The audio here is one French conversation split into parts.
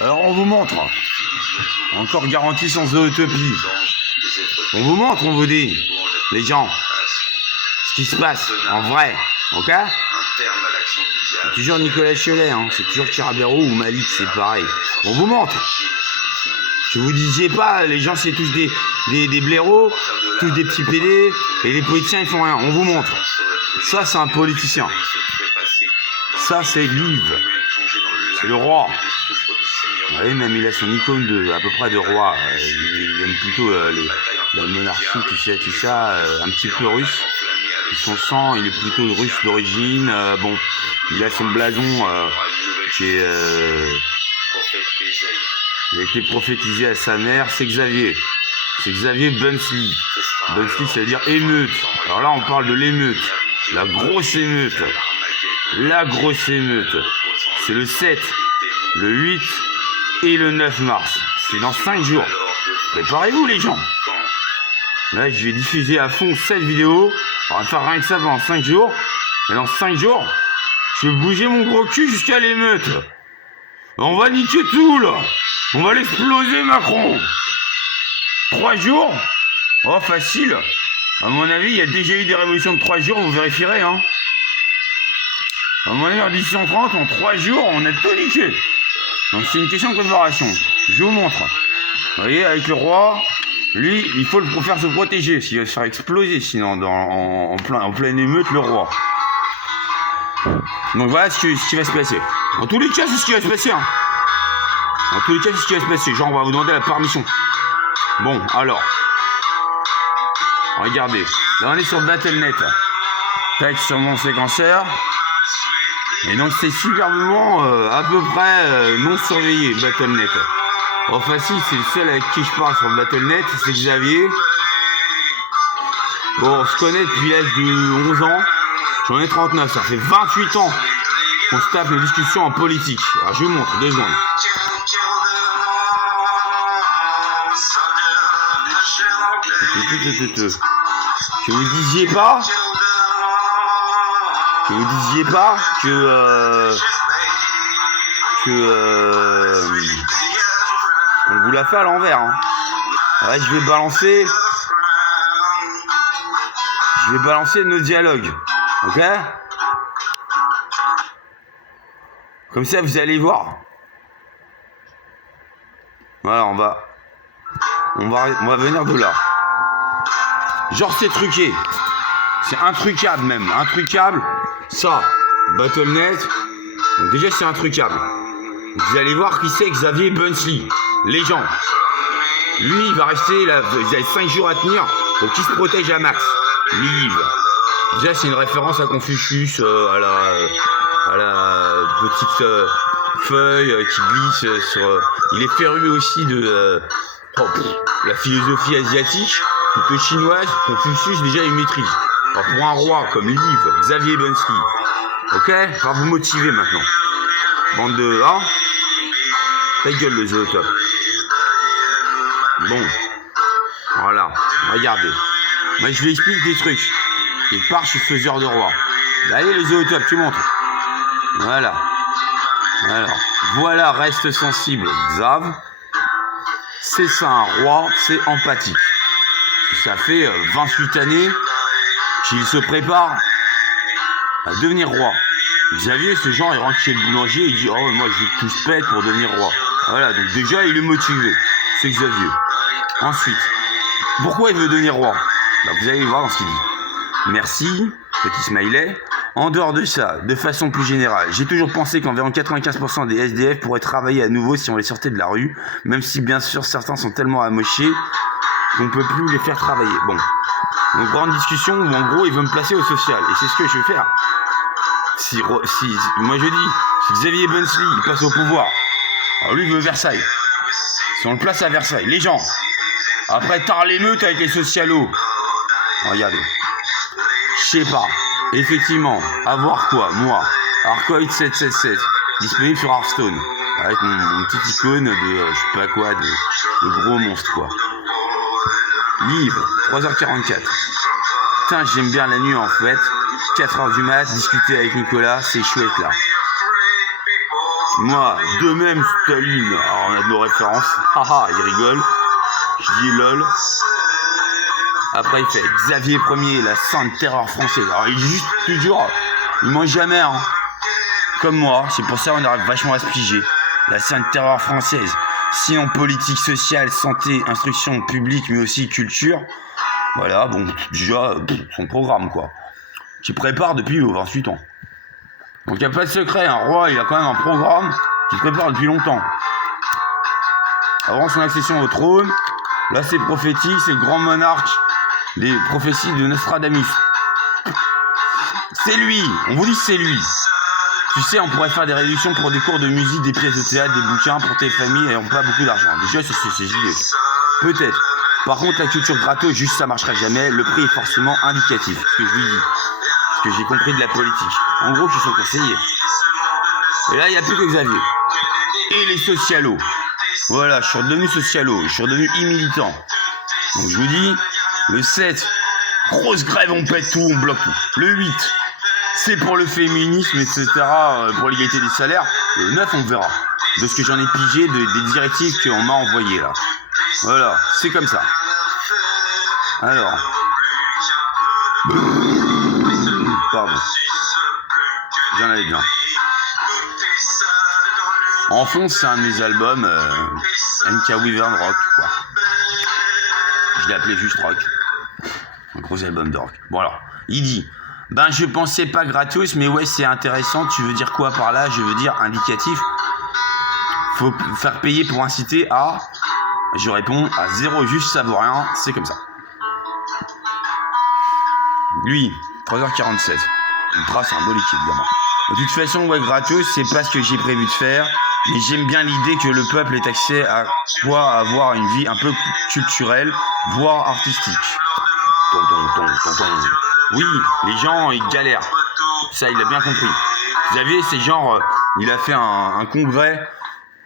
Alors on vous montre. Encore garantie sans zootopie. On vous montre, on vous dit, les gens, ce qui se passe en vrai, ok? C'est toujours Nicolas Cholet, hein. C'est toujours Tirabero ou Malik, c'est pareil. On vous montre. Que vous disiez pas, les gens c'est tous des blaireaux, tous des petits PD, et les politiciens ils font rien. On vous montre. Ça c'est un politicien. Ça c'est Liv. C'est le roi. Vous voyez, même il a son icône à peu près de roi. Il aime plutôt la monarchie, tout ça, un petit peu russe. Son sang, il est plutôt russe d'origine. Bon, il a son blason qui est... il a été prophétisé à sa mère, c'est Xavier. C'est Xavier Bunsley. Bunsley, ça veut dire émeute. Alors là, on parle de l'émeute. La grosse émeute. La grosse émeute. C'est le 7, le 8 et le 9 mars. C'est dans 5 jours. Préparez-vous les gens. Là, je vais diffuser à fond cette vidéo. On va faire rien que ça pendant 5 jours. Et dans 5 jours, je vais bouger mon gros cul jusqu'à l'émeute. On va niquer tout là. On va l'exploser Macron. 3 jours. Oh facile. À mon avis, il y a déjà eu des révolutions de 3 jours, vous vérifierez hein. À mon avis, en 1830, en 3 jours, on a tout niqué. Donc c'est une question de préparation. Je vous montre. Vous voyez, avec le roi, lui, il faut le faire se protéger. S'il va se faire exploser, sinon, en pleine émeute, le roi. Donc voilà ce qui va se passer. En tous les cas, c'est ce qui va se passer. Hein. En tous les cas, c'est ce qui va se passer. Genre, on va vous demander la permission. Bon, alors. Regardez. Là, on est sur Battle.net. Tac, sur mon séquenceur. Et donc, c'est superbement, à peu près, non surveillé, Battle.net. Oh, facile, c'est le seul avec qui je parle sur Battle.net. C'est Xavier. Bon, on se connaît depuis l'âge de 11 ans. J'en ai 39. Ça fait 28 ans qu'on se tape les discussions en politique. Alors, je vous montre, 2 secondes. Que vous disiez pas on vous l'a fait à l'envers hein. Ouais, je vais balancer nos dialogues, ok? Comme ça vous allez voir. Voilà, on va venir de là. Genre c'est truqué. C'est intruquable même. Intruquable. Ça. Battle.net. Donc déjà c'est intruquable. Vous allez voir qui c'est Xavier Bunsley. Légende. Lui il va rester là. Vous avez 5 jours à tenir. Donc il se protège à max. Live. Déjà c'est une référence à Confucius. À la petite feuille qui glisse sur. Il est féru aussi de la philosophie asiatique. Plutôt chinoise, Confucius déjà il maîtrise. Alors pour un roi comme Liv, Xavier Bunsley, ok? On va vous motiver maintenant. Bande de A. Ta gueule le zootop. Bon. Voilà. Regardez. Moi je lui explique des trucs. Il part chez faiseur de roi. Allez le zootop, tu montres. Voilà. Alors. Voilà, reste sensible. Xav. C'est ça un roi, c'est empathique. Ça fait 28 années qu'il se prépare à devenir roi. Xavier, ce genre, il rentre chez le boulanger et il dit « Oh, moi, je touche pète pour devenir roi. » Voilà, donc déjà, il est motivé. C'est Xavier. Ensuite, pourquoi il veut devenir roi? Bah, vous allez voir dans ce qu'il dit. Merci, petit smiley. En dehors de ça, de façon plus générale, j'ai toujours pensé qu'environ 95% des SDF pourraient travailler à nouveau si on les sortait de la rue, même si bien sûr certains sont tellement amochés qu'on ne peut plus les faire travailler. Bon, une grande discussion où en gros il veut me placer au social, et c'est ce que je vais faire. Si moi je dis, si Xavier Bunsley il passe au pouvoir, alors lui il veut Versailles. Si on le place à Versailles, les gens, après tard l'émeute avec les socialos, regardez, je sais pas, effectivement, avoir quoi, moi, Arcoid 777, disponible sur Hearthstone, avec mon petit icône de, je sais pas quoi, de gros monstre quoi. Livre, 3h44. Putain, j'aime bien la nuit en fait. 4h du mat, discuter avec Nicolas, c'est chouette là. Moi, de même, Staline. Alors, on a de nos références. Haha, il rigole. Je dis lol. Après, il fait Xavier Ier, la sainte terreur française. Alors, il dit juste toujours, il mange jamais, hein. Comme moi, c'est pour ça qu'on arrive vachement à se piger. La sainte terreur française. Sinon, politique, sociale, santé, instruction publique, mais aussi culture. Voilà, bon, déjà, son programme, quoi. Qui prépare depuis 28 ans. Donc, il n'y a pas de secret. Un roi, il a quand même un programme qui prépare depuis longtemps. Avant son accession au trône, là, c'est prophétique, c'est le grand monarque des prophéties de Nostradamus. C'est lui, on vous dit que c'est lui. Tu sais, on pourrait faire des réductions pour des cours de musique, des pièces de théâtre, des bouquins pour tes familles et on pas beaucoup d'argent. Déjà, c'est gilet. Peut-être. Par contre, la culture gratos, juste ça marchera jamais. Le prix est forcément indicatif, ce que je lui dis. Ce que j'ai compris de la politique. En gros, je suis son conseiller. Et là, il n'y a plus que Xavier. Et les socialos. Voilà, je suis redevenu socialo. Je suis redevenu militant. Donc, je vous dis, le 7, grosse grève, on pète tout, on bloque tout. Le 8, c'est pour le féminisme, etc., pour l'égalité des salaires. Le 9, on verra. De ce que j'en ai pigé, des directives qu'on m'a envoyées, là. Voilà, c'est comme ça. Alors. Pardon. J'en avais bien. En fond, c'est un de mes albums, NK Wyvern Rock, quoi. Je l'ai appelé juste Rock. Un gros album de rock. Bon alors, il dit, ben je pensais pas gratos, mais ouais c'est intéressant, tu veux dire quoi par là? Je veux dire indicatif. Faut faire payer pour inciter à... Je réponds à 0 juste ça vaut rien, c'est comme ça. Lui, 3h47. Une trace symbolique évidemment. De toute façon, ouais gratos, c'est pas ce que j'ai prévu de faire. Mais j'aime bien l'idée que le peuple ait accès à quoi avoir une vie un peu culturelle, voire artistique. Oui, les gens, ils galèrent. Ça, il a bien compris. Xavier, c'est genre, il a fait un congrès,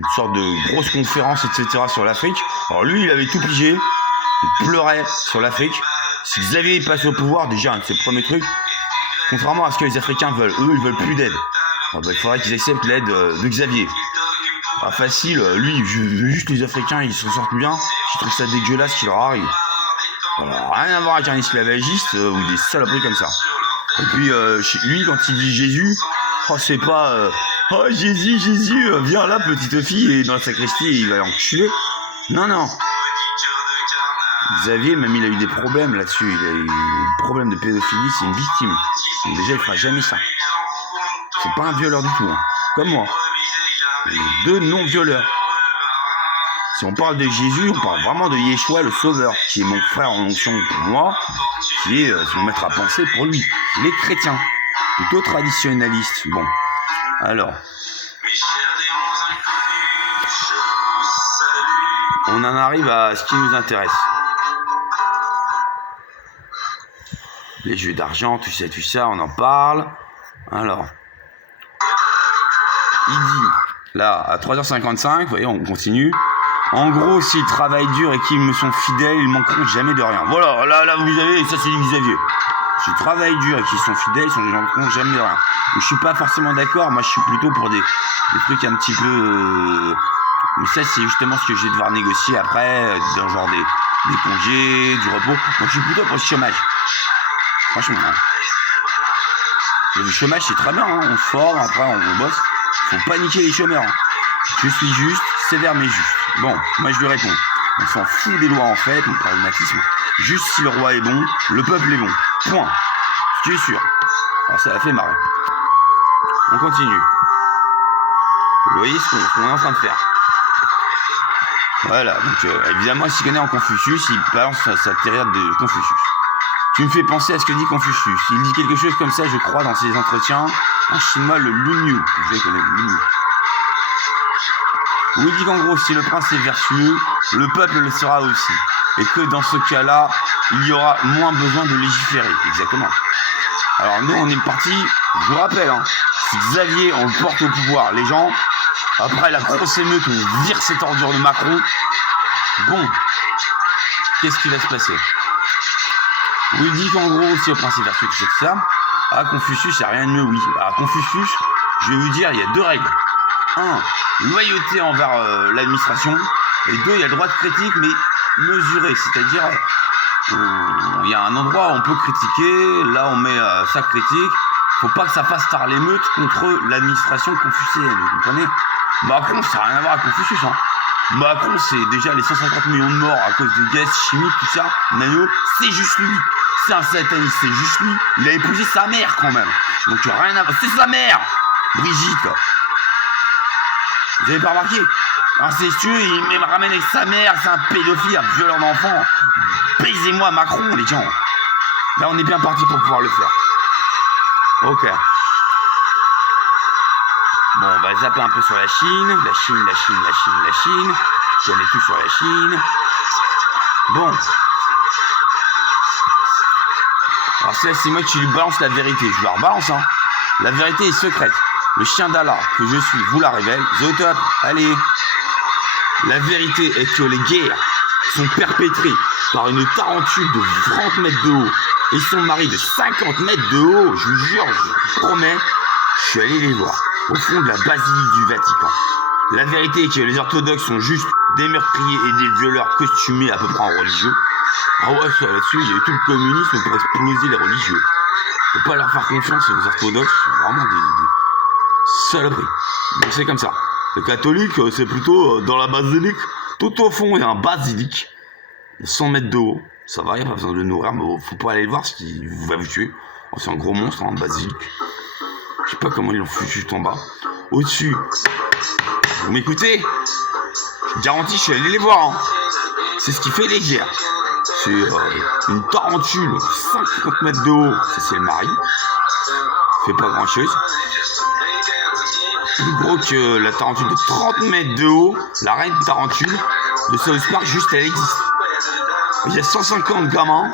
une sorte de grosse conférence, etc. sur l'Afrique. Alors lui, il avait tout pigé. Il pleurait sur l'Afrique. Si Xavier il passe au pouvoir, déjà, c'est le premier truc. Contrairement à ce que les Africains veulent. Eux, ils veulent plus d'aide. Il faudrait qu'ils acceptent l'aide de Xavier. Pas facile, lui, juste les Africains, ils s'en sortent bien. Je trouve ça dégueulasse ce qui leur arrive. Voilà, rien à voir avec un esclavagiste ou des saloperies comme ça. Et puis, lui, quand il dit Jésus, oh, c'est pas oh Jésus, viens là, petite fille, et dans la sacristie, il va l'enculer. Non, non. Xavier, même, il a eu des problèmes là-dessus. Il a eu des problèmes de pédophilie, c'est une victime. Donc, déjà, il fera jamais ça. C'est pas un violeur du tout, hein. Comme moi. Deux non-violeurs. Si on parle de Jésus, on parle vraiment de Yeshua le Sauveur, qui est mon frère en onction pour moi, qui est son maître à penser pour lui. Il est chrétien, plutôt traditionnaliste. Bon, alors, on en arrive à ce qui nous intéresse. Les jeux d'argent, tout ça, on en parle. Alors, il dit, là, à 3h55, vous voyez, on continue. En gros, s'ils travaillent dur et qu'ils me sont fidèles, ils manqueront jamais de rien. Voilà, là, vous avez, ça c'est Xavier. S'ils travaillent dur et qu'ils sont fidèles, ils manqueront jamais de rien. Mais je suis pas forcément d'accord, moi je suis plutôt pour des trucs un petit peu... Mais ça c'est justement ce que je vais devoir négocier après, dans genre des congés, du repos. Moi je suis plutôt pour le chômage. Franchement. Hein. Le chômage c'est très bien, hein. On se forme, après on bosse. Faut pas niquer les chômeurs. Hein. Je suis juste, sévère mais juste. Bon, moi je lui réponds. On s'en fout des lois en fait, mon pragmatisme. Juste si le roi est bon, le peuple est bon. Point. Ce qui est sûr. Alors ça a fait marrer. On continue. Vous voyez ce qu'on est en train de faire. Voilà, donc évidemment il s'y connaît en Confucius, il balance sa tirade de Confucius. Tu me fais penser à ce que dit Confucius. Il dit quelque chose comme ça, je crois, dans ses entretiens. En chinois, le Lunyu. Je connais le Lunyu. Où il dit qu'en gros, si le prince est vertueux, le peuple le sera aussi. Et que dans ce cas-là, il y aura moins besoin de légiférer. Exactement. Alors nous, on est parti, je vous rappelle, hein, si Xavier, on le porte au pouvoir, les gens, après la grosse émeute, on vire cette ordure de Macron. Bon, qu'est-ce qui va se passer? Où il dit qu'en gros, si le prince est vertueux, tout ça, à Confucius, il n'y a rien de mieux, oui. À Confucius, je vais vous dire, il y a deux règles. 1, loyauté envers l'administration, et 2, il y a le droit de critique, mais mesuré, c'est-à-dire il y a un endroit où on peut critiquer, là on met sa critique, faut pas que ça fasse tard l'émeute contre l'administration confucéenne, vous comprenez? Macron, ça n'a rien à voir avec Confucius, hein. Macron, c'est déjà les 150 millions de morts à cause des gaz chimiques, tout ça, nano, c'est juste lui. C'est un sataniste, c'est juste lui. Il a épousé sa mère quand même. Donc rien à voir. C'est sa mère, Brigitte. Vous avez pas remarqué? Incestueux, il me ramène avec sa mère, c'est un pédophile, un violeur d'enfants. Baisez-moi Macron, les gens. Là, on est bien parti pour pouvoir le faire. Ok. Bon, on va zapper un peu sur la Chine. La Chine. Je connais tout sur la Chine. Bon. Alors c'est moi qui lui balance la vérité. Je leur balance, hein. La vérité est secrète. Le chien d'Allah que je suis vous la révèle. The Top, allez. La vérité est que les guerres sont perpétrées par une tarentule de 30 mètres de haut et son mari de 50 mètres de haut. Je vous jure, je vous promets, je suis allé les voir au fond de la basilique du Vatican. La vérité est que les orthodoxes sont juste des meurtriers et des violeurs costumés à peu près en religieux. Ah ouais, ça là-dessus, il y a eu tout le communisme pour exploser les religieux. Faut pas leur faire confiance aux orthodoxes, c'est vraiment des saloperies. Donc c'est comme ça. Les catholiques, c'est plutôt dans la basilique. Tout au fond, il y a un basilique. 100 mètres de haut. Ça va, il n'y a pas besoin de le nourrir, mais faut pas aller le voir, parce qu'il va vous tuer. Oh, c'est un gros monstre, un basilique. Je sais pas comment ils l'ont foutu juste en bas. Au-dessus. Vous m'écoutez? Je garantis, je suis allé les voir. Hein. C'est ce qui fait les guerres. C'est une tarentule, 50 mètres de haut. Ça, c'est le mari. Fait pas grand-chose. Plus gros que la tarentule de 30 mètres de haut. La reine tarentule de South Park, juste elle existe. Il y a 150 gamins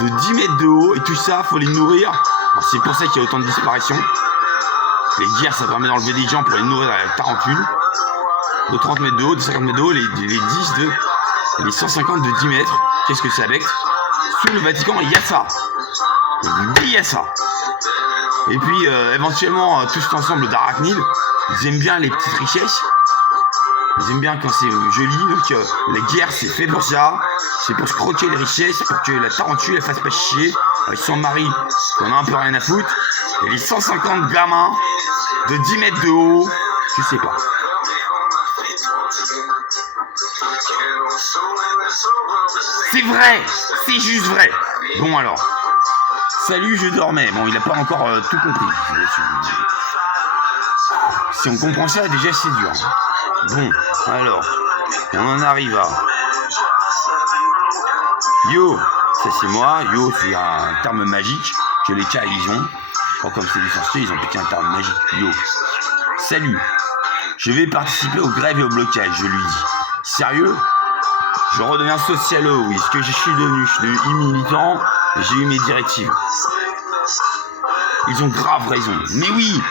de 10 mètres de haut. Et tout ça, faut les nourrir. C'est pour ça qu'il y a autant de disparitions. Les guerres, ça permet d'enlever des gens pour les nourrir à la tarentule. De 30 mètres de haut, de 50 mètres de haut, les 150 de 10 mètres. Qu'est-ce que c'est avec? Sous le Vatican, il y a ça. Il y a ça. Et puis, éventuellement, tous ensemble d'arachnides, ils aiment bien les petites richesses. Ils aiment bien quand c'est joli. Donc, la guerre, c'est fait pour ça. C'est pour se croquer les richesses, pour que la tarentule, elle fasse pas chier. Avec son mari, on a un peu rien à foutre. Et les 150 gamins de 10 mètres de haut, je sais pas. C'est vrai, c'est juste vrai. Bon alors, salut, je dormais. Bon, il n'a pas encore tout compris. Si on comprend ça, déjà c'est dur. Bon, alors, on en arrive à Yo, ça c'est moi. Yo, c'est un terme magique que les cas ils ont. Oh, comme c'est des sorciers, ils ont piqué un terme magique. Yo, salut. Je vais participer aux grèves et au blocage, je lui dis. Sérieux? Je redeviens socialo, oui. Ce que je suis devenu militant, j'ai eu mes directives. Ils ont grave raison. Mais oui.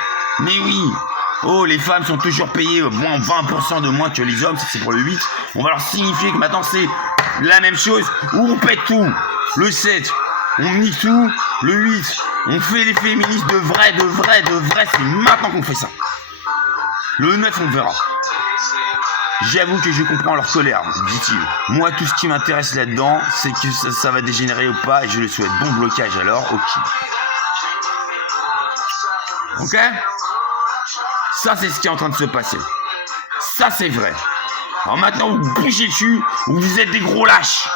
Oh, les femmes sont toujours payées moins 20% de moins que les hommes, ça c'est pour le 8. On va leur signifier que maintenant c'est la même chose, où on pète tout. Le 7, on nique tout. Le 8, on fait les féministes de vrai, c'est maintenant qu'on fait ça. Le 9, on verra. J'avoue que je comprends leur colère, dit-il. Moi, tout ce qui m'intéresse là-dedans, c'est que ça va dégénérer ou pas, et je le souhaite. Bon blocage alors, ok. Ok? Ça, c'est ce qui est en train de se passer. Ça, c'est vrai. Alors maintenant, vous bougez dessus, ou vous êtes des gros lâches.